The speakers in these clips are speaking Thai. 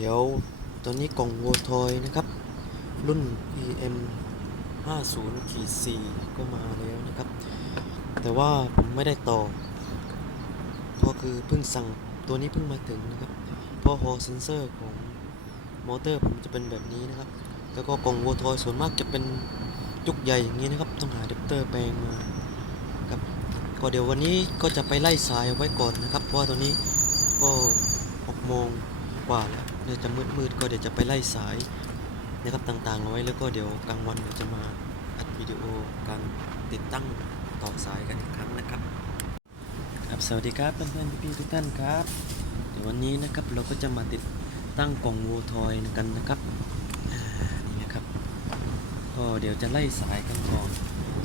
เดี๋ยวตัวนี้กล่องโวทอยนะครับ รุ่น EM 50ขีด4ก็มาแล้วนะครับ แต่ว่าผมไม่ได้ต่อเพราะคือเพิ่งสั่งตัวนี้เพิ่งมาถึงนะครับเพราะฮอเซนเซอร์ของมอเตอร์ผมจะเป็นแบบนี้นะครับ แล้วก็กล่องโวทอยส่วนมากจะเป็นจุกใหญ่อย่างนี้นะครับ ต้องหาอะแดปเตอร์แปลงมาครับก็เดี๋ยววันนี้ก็จะไปไล่สายไว้ก่อนนะครับ เพราะว่าตัวนี้ก็6โมงกว่าแล้ว เดี๋ยวจะมืดๆก็เดี๋ยวจะไปไล่สายนะครับต่างๆเอาไว้แล้วก็เดี๋ยวกลางวันเดี๋ยวจะมาอัดวิดีโอการติดตั้งต่อสายกันอีกครั้งนะครับ ครับสวัสดีครับเพื่อนๆพี่ๆทุกท่านครับเดี๋ยววันนี้นะครับเราก็จะมาติดตั้งกล่องโวทอยกันนะครับนี่นะครับก็เดี๋ยวจะไล่สายกันก่อน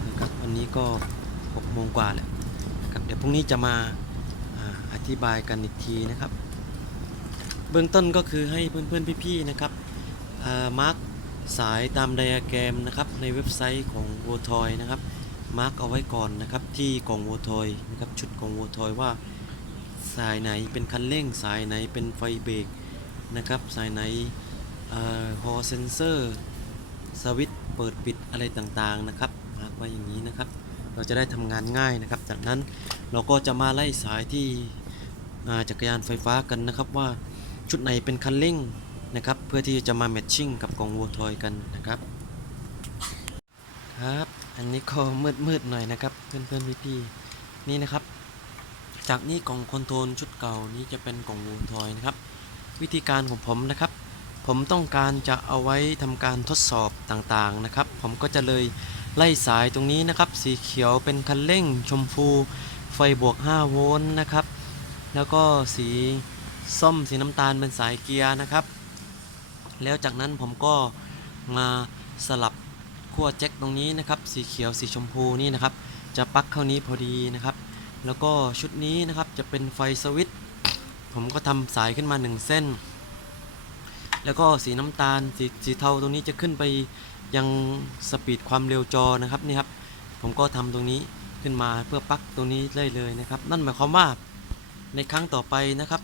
นะครับวันนี้ก็6โมงกว่าแล้วนะครับเดี๋ยวพรุ่งนี้จะมาอธิบายกันอีกทีนะครับ เบื้องต้นก็คือให้เพื่อนๆพี่ๆนะครับมาร์กสายตามไดอะแกรมนะครับในเว็บไซต์ของโวทอยนะครับมาร์กเอาไว้ก่อนนะครับที่กล่องโวทอยนะครับชุดกล่องโวทอยว่าสายไหนเป็นคันเร่งสายไหนเป็นไฟเบรกนะครับสายไหนฮอเซนเซอร์สวิตช์เปิดปิดอะไรต่างๆนะครับมาร์กไว้อย่างนี้นะครับ เราจะได้ทำงานง่ายนะครับ จากนั้นเราก็จะมาไล่สายที่จักรยานไฟฟ้ากันนะครับว่า ชุดไหนเป็นคันเร่งนะครับ เพื่อที่จะมาแมทชิ่งกับกล่องโวทอยกันนะครับ ครับ อันนี้ก็มืดมืดๆหน่อยนะครับ เพื่อนเพื่อนพี่พี่นี่นะครับ จากนี้กล่องคอนโทรลชุดเก่านี้จะเป็นกล่องวูทอยนะครับ วิธีการของผมนะครับ ผมต้องการจะเอาไว้ทำการทดสอบต่างๆนะครับ ผมก็จะเลยไล่สายตรงนี้นะครับ สีเขียวเป็นคันเร่งชมพูไฟบวก 5 โวลต์นะครับ แล้วก็สี ส้มสีน้ำตาลเป็นสายเกียร์นะครับ แล้วจากนั้นผมก็มาสลับขั้วแจ็คตรงนี้นะครับ สีเขียวสีชมพูนี่นะครับ จะปักเข้านี้พอดีนะครับ แล้วก็ชุดนี้นะครับจะเป็นไฟสวิตช์ผมก็ทำสายขึ้นมา 1 เส้น แล้วก็สีน้ำตาลสีสีเทาตรงนี้จะขึ้นไปยังสปีดความเร็วจอนะครับนี่ครับ ผมก็ทำตรงนี้ขึ้นมาเพื่อปักตรงนี้ได้เลยนะครับ นั่นหมายความว่าในครั้งต่อไปนะครับ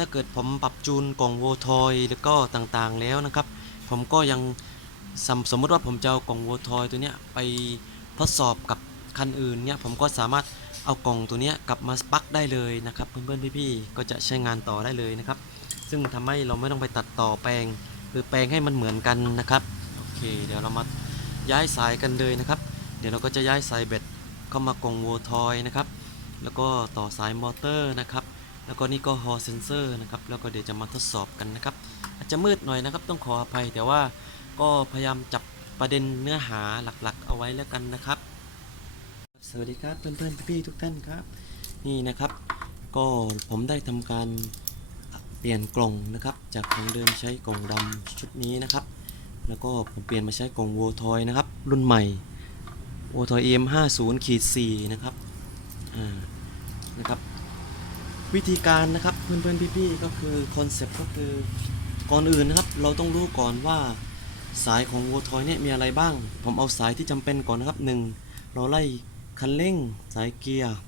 ถ้าเกิดผมปรับจูนกล่องโวทอยแล้วก็ต่างๆแล้วนะครับ ผมก็ยังสมสมมติว่าผมจะเอากล่องโวทอยตัวเนี้ยไปทดสอบกับคันอื่นเนี่ยผมก็สามารถเอากล่องตัวเนี้ยกลับมาปักได้เลยนะครับเพื่อนๆพี่ๆก็จะใช้งานต่อได้เลยนะครับ ซึ่งทำให้เราไม่ต้องไปตัดต่อแปลง หรือแปลงให้มันเหมือนกันนะครับโอเค เดี๋ยวเรามาย้ายสายกันเลยนะครับ เดี๋ยวเราก็จะย้ายสายเบ็ดเข้ามากล่องโวทอยนะครับ แล้วก็ต่อสายมอเตอร์นะครับ แล้วก็นี่ก็ฮอเซนเซอร์นะครับ แล้วก็เดี๋ยวจะมาทดสอบกันนะครับ อาจจะมืดหน่อยนะครับ ต้องขออภัยแต่ว่าก็พยายามจับประเด็นเนื้อหาหลักๆ เอาไว้แล้วกันนะครับ สวัสดีครับเพื่อนๆพี่ๆทุกท่านครับ นี่นะครับ ก็ผมได้ทำการเปลี่ยนกล่องนะครับ จากของเดิมใช้กล่องดำชุดนี้นะครับ แล้วก็ผมเปลี่ยนมาใช้กล่องโวทอยนะครับ รุ่นใหม่โวทอย EM 50ขีด4นะครับอ่านะครับ วิธีการนะครับเพื่อนๆพี่ๆก็คือคอนเซ็ปต์ก็คือก่อนอื่นนะครับ เราต้องรู้ก่อนว่าสายของวัวทอยเนี่ยมีอะไรบ้าง ผมเอาสายที่จำเป็นก่อนนะครับ 1. เราไล่คันเร่ง สายเกียร์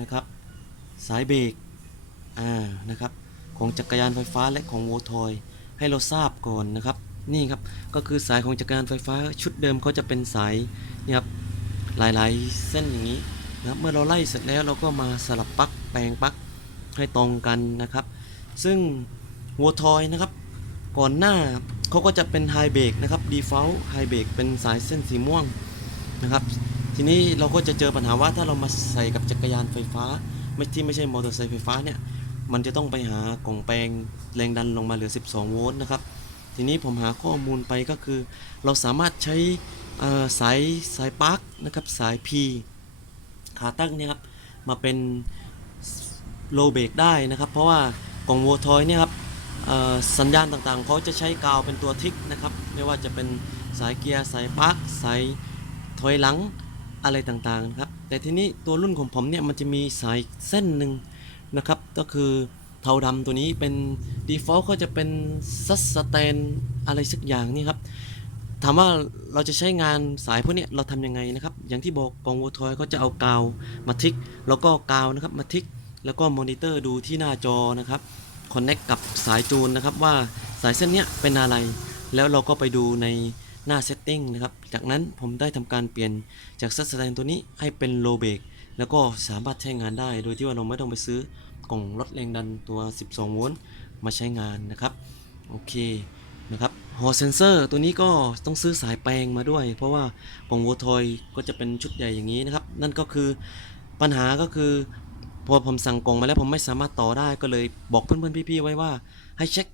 นะครับ สายเบรกอ่านะครับของจักรยานไฟฟ้าและของวัวทอย ให้เราทราบก่อนนะครับ นี่ครับก็คือสายของจักรยานไฟฟ้าชุดเดิมเขาจะเป็นสายนี่ครับหลายๆเส้นอย่างนี้นะครับเมื่อเราไล่เสร็จแล้วเราก็มาสลับปลั๊กแปลงปลั๊ก ให้ตรงกันนะครับ ซึ่งวัวทอยนะครับ ก่อนหน้าเขาก็จะเป็นไฮเบรกนะครับ default ไฮเบรกเป็นสายเส้นสีม่วงนะครับ ทีนี้เราก็จะเจอปัญหาว่าถ้าเรามาใส่กับจักรยานไฟฟ้า ไม่ที่ไม่ใช่มอเตอร์ไซค์ไฟฟ้าเนี่ย มันจะต้องไปหากล่องแปลงแรงดันลงมาเหลือ 12 โวลต์นะครับ ทีนี้ผมหาข้อมูลไปก็คือ เราสามารถใช้สายสายปลั๊กนะครับสาย P ขาตั้งเนี่ยครับมาเป็น โลเบรกได้นะครับ เพราะว่ากล่องโวทอยเนี่ยครับสัญญาณต่างๆเขาจะใช้กาวเป็นตัวทิกนะครับ ไม่ว่าจะเป็นสายเกียร์สายปลั๊กสายถอยหลังอะไรต่างๆนะครับ แต่ทีนี้ตัวรุ่นของผมเนี่ยมันจะมีสายเส้นหนึ่งนะครับ ก็คือเทาดำตัวนี้เป็น default ก็จะเป็นซัสสแตนอะไรสักอย่างนี่ครับถามว่าเราจะใช้งานสายพวกนี้เราทำยังไงนะครับ อย่างที่บอกกองโวทอยเขาจะเอากาวมาทิก แล้วก็กาวนะครับมาทิก แล้วก็มอนิเตอร์ดูที่หน้าจอนะครับ connect กับสายจูนนะครับว่าสายเส้นเนี้ยเป็นอะไร แล้วเราก็ไปดูในหน้า setting นะครับ จากนั้นผมได้ทำการเปลี่ยนจากแสดงตัวนี้ให้เป็น low break แล้วก็สามารถใช้งานได้ โดยที่ว่าเราไม่ต้องไปซื้อกล่องลดแรงดันตัว 12 โวลต์มาใช้งานนะครับ โอเคนะครับ hall sensor ตัวนี้ก็ต้องซื้อสายแปลงมาด้วย เพราะว่ากล่องโวทอยก็จะเป็นชุดใหญ่อย่างนี้นะครับ นั่นก็คือปัญหาก็คือ พอผมสั่งกล่องมาแล้วผมไม่สามารถต่อได้ก็เลยบอกเพื่อนๆพี่ๆไว้ว่า ให้เช็ค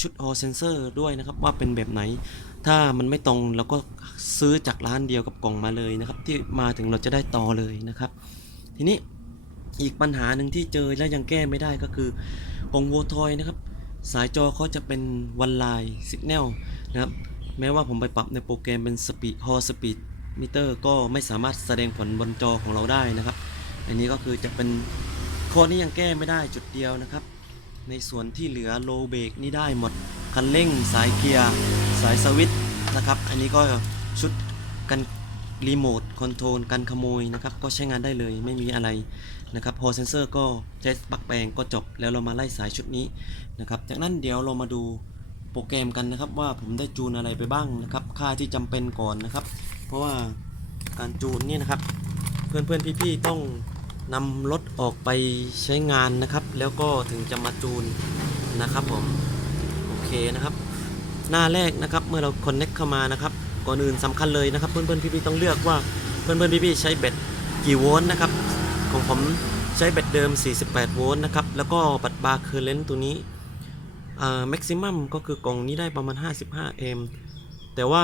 ชุด hall sensor ด้วยนะครับว่าเป็นแบบไหน ถ้ามันไม่ตรงเราก็ซื้อจากร้านเดียวกับกล่องมาเลยนะครับ ที่มาถึงเราจะได้ต่อเลยนะครับ ทีนี้อีกปัญหาหนึ่งที่เจอและยังแก้ไม่ได้ก็คือกล่องโวทอยนะครับ สายจอเขาจะเป็นวันไลน์สัญญาณนะครับแม้ว่าผมไปปรับในโปรแกรมเป็น Speed Hall Speed Meter ก็ไม่สามารถแสดงผลบนจอของเราได้นะครับ อันนี้ก็คือจะเป็นข้อนี้ยังแก้ไม่ได้จุดเดียวนะครับ ในส่วนที่เหลือโลเบรกนี่ได้หมดคันเร่งสายเกียร์สายสวิตช์นะครับ อันนี้ก็ชุดกันรีโมทคอนโทรลกันขโมยนะครับ ก็ใช้งานได้เลยไม่มีอะไรนะครับพอเซนเซอร์ก็ใช้ปลักแปลงก็จบ แล้วเรามาไล่สายชุดนี้นะครับ จากนั้นเดี๋ยวเรามาดูโปรแกรมกันนะครับ ว่าผมได้จูนอะไรไปบ้างนะครับ ค่าที่จำเป็นก่อนนะครับ เพราะว่าการจูนนี่นะครับ เพื่อนๆพี่ๆต้อง นำรถออกไปใช้งานนะครับ แล้วก็ถึงจะมาจูนนะครับผมโอเคนะครับ หน้าแรกนะครับเมื่อเรา connect เข้ามานะครับก่อนอื่นสำคัญเลยนะครับ เพื่อนๆพี่ๆต้องเลือกว่าเพื่อนๆพี่ๆใช้แบตกี่โวลต์นะครับ ของผมใช้แบตเดิม 48 โวลต์นะครับ แล้วก็บัตรบาร์เคอร์เรนต์ตัวนี้เอ่า maximum ก็คือกล่องนี้ได้ประมาณ 55แอมป์แต่ว่า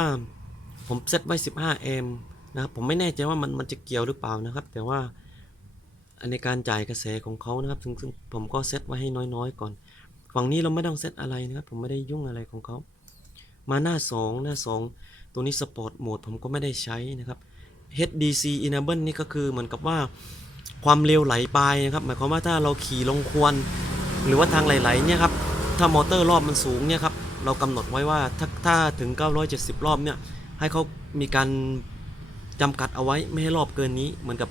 ผมเซตไว้ 15แอมป์นะครับผมไม่แน่ใจว่ามันมันจะเกี่ยวหรือเปล่านะครับ แต่ว่า ในการจ่ายกระแสของเขานะครับซึ่งซึ่งผมก็เซตไว้ให้น้อยๆ ก่อน ฝั่งนี้เราไม่ต้องเซตอะไรนะครับ ผมไม่ได้ยุ่งอะไรของเขา มาหน้า 2 หน้า 2 ตัวนี้สปอร์ตโหมดผมก็ไม่ได้ใช้นะครับ HDC Enable นี่ก็คือเหมือนกับว่าความเร็วไหลไปนะครับ หมายความว่าถ้าเราขี่ลงควร หรือว่าทางไหลๆเนี่ยครับ ถ้ามอเตอร์รอบมันสูงเนี่ยครับ เรากำหนดไว้ว่าถ้าถ้าถึง 970 รอบเนี่ย ให้เขามีการจำกัดเอาไว้ไม่ให้รอบเกินนี้เหมือนกับ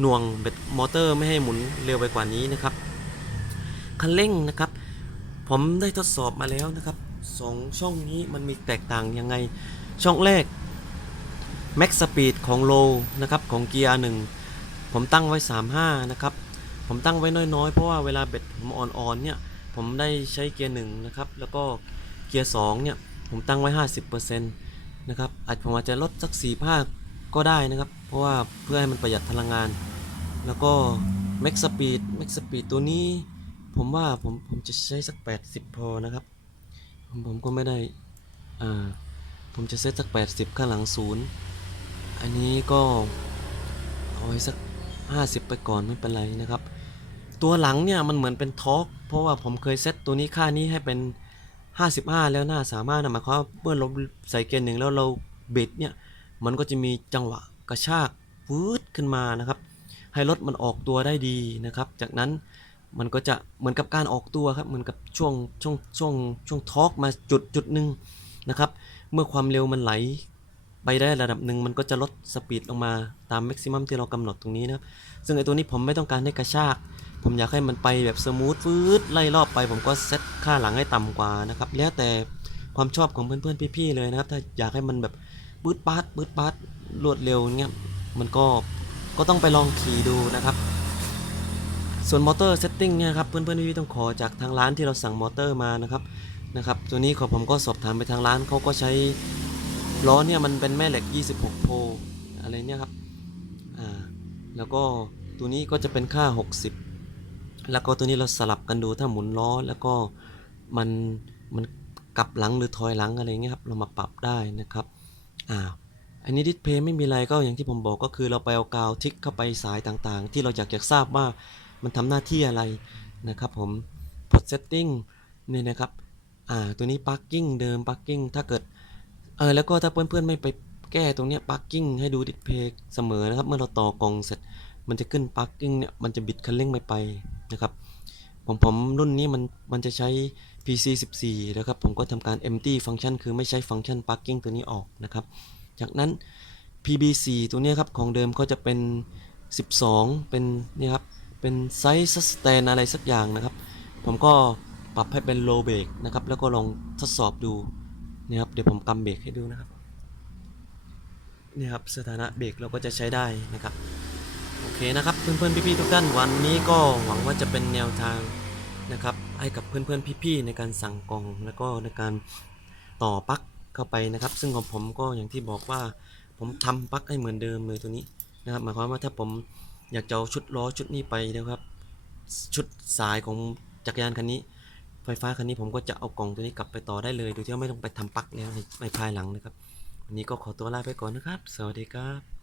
หน่วงเบ็ดมอเตอร์ไม่ให้หมุนเร็วไปกว่านี้นะครับ คันเร่งนะครับ ผมได้ทดสอบมาแล้วนะครับสองช่องนี้มันมีแตกต่างยังไง ช่องแรก Max Speed ของ Low นะครับของเกียร์หนึ่งผมตั้งไว้ 35 นะครับ ผมตั้งไว้น้อยๆ เพราะว่าเวลาเบ็ดผมอ่อนๆเนี่ย ผมได้ใช้เกียร์หนึ่งนะครับ แล้วก็เกียร์สองเนี่ย ผมตั้งไว้ 50%นะครับ อาจผมอาจจะลดสัก4ภาค ก็ได้นะครับ เพราะว่าเพื่อให้มันประหยัดพลังงาน แล้วก็ Max Speed Max Speed ตัวนี้ ผมว่าผมผมจะใช้สัก 80 พอนะครับ ผมผมก็ไม่ได้ อ่า ผมจะเซตสัก 80 ข้างหลังศูนย์อันนี้ก็ เอาไว้สัก 50 ไปก่อนไม่เป็นไรนะครับ ตัวหลังเนี่ยมันเหมือนเป็นทอร์กเพราะว่าผมเคยเซตตัวนี้ค่านี้ให้เป็น 55 แล้วน่าสามารถนะหมายความว่าเมื่อเราใส่เกียร์หนึ่งแล้วเราบิดเนี่ย มันก็จะมีจังหวะกระชากวืดขึ้นมานะครับ ให้รถมันออกตัวได้ดีนะครับ จากนั้นมันก็จะเหมือนกับการออกตัวครับเหมือนกับช่วงช่วงช่วงช่วงทอร์กมาจุดจุดหนึ่งนะครับเมื่อความเร็วมันไหลไปได้ระดับหนึ่งมันก็จะลดสปีดลงมาตามแม็กซิมัมที่เรากำหนดตรงนี้นะครับ ซึ่งไอตัวนี้ผมไม่ต้องการให้กระชาก ผมอยากให้มันไปแบบสมูทฟืดไล่รอบไป ผมก็เซตค่าหลังให้ต่ำกว่านะครับ แล้วแต่ความชอบของเพื่อนๆพี่ๆเลยนะครับ ถ้าอยากให้มันแบบ ปื๊ดปาดปื๊ดปาดรวดเร็วเงี้ยมันก็ก็ต้องไปลองขี่ดูนะครับ ส่วนมอเตอร์เซตติ้งเนี่ยครับเพื่อนๆพี่ๆต้องขอจากทางร้านที่เราสั่งมอเตอร์มานะครับนะครับ ตัวนี้ขอผมก็สอบถามไปทางร้านเขาก็ใช้ล้อเนี่ยมันเป็นแม่เหล็ก 26 โพอะไรเนี่ยครับอ่าแล้วก็ตัวนี้ก็จะเป็นค่า 60 แล้วก็ตัวนี้เราสลับกันดูถ้าหมุนล้อแล้วก็มันมันกลับหลังหรือถอยหลังอะไรเงี้ยครับเรามาปรับได้นะครับ อ่าอันนี้ดิสเพย์ไม่มีอะไรก็อย่างที่ผมบอกก็คือเราไปเอากาวทิกเข้าไปสายต่างๆ ที่เราอยากจะทราบว่ามันทำหน้าที่อะไรนะครับผมพอดเซตติ้งนี่นะครับอ่าตัวนี้ parking เดิม parking ถ้าเกิดเออแล้วก็ถ้าเพื่อนๆไม่ไปแก้ตรงเนี้ย parking ให้ดูดิสเพย์เสมอนะครับ เมื่อเราต่อกองเสร็จ มันจะขึ้น parking เนี่ยมันจะบิดคันเร่งไม่ไปนะครับผมผมรุ่นนี้มันมันจะใช้ PC 14นะครับผมก็ทำการ empty function คือไม่ใช้ฟังก์ชัน parking ตัวนี้ออกนะครับ จากนั้น PB4 ตัวนี้ครับของเดิมเขาจะเป็น 12 เป็นนี่ครับเป็นไซส์ sustain อะไรสักอย่างนะครับ ผมก็ปรับให้เป็น low brake นะครับ แล้วก็ลองทดสอบดูนะครับ เดี๋ยวผมกำเบรกให้ดูนะครับนี่ครับสถานะเบรกเราก็จะใช้ได้นะครับ โอเคนะครับ เพื่อนๆ พี่ๆ ทุกท่านวันนี้ก็หวังว่าจะเป็นแนวทาง ให้กับเพื่อนๆพี่ๆในการสั่งกล่อง แล้วก็ในการต่อปลั๊กเข้าไปนะครับ ซึ่งของผมก็อย่างที่บอกว่าผมทำปลั๊กให้เหมือนเดิมเลยตัวนี้นะครับหมายความว่าถ้าผมอยากจะเอาชุดล้อชุดนี้ไปนะครับ ชุดสายของจักรยานคันนี้ ไฟฟ้าคันนี้ผมก็จะเอากล่องตัวนี้กลับไปต่อได้เลยโดยที่ไม่ต้องไปทำปลั๊กแล้วในภายหลังนะครับวันนี้ก็ขอตัวลาไปก่อนนะครับ สวัสดีครับ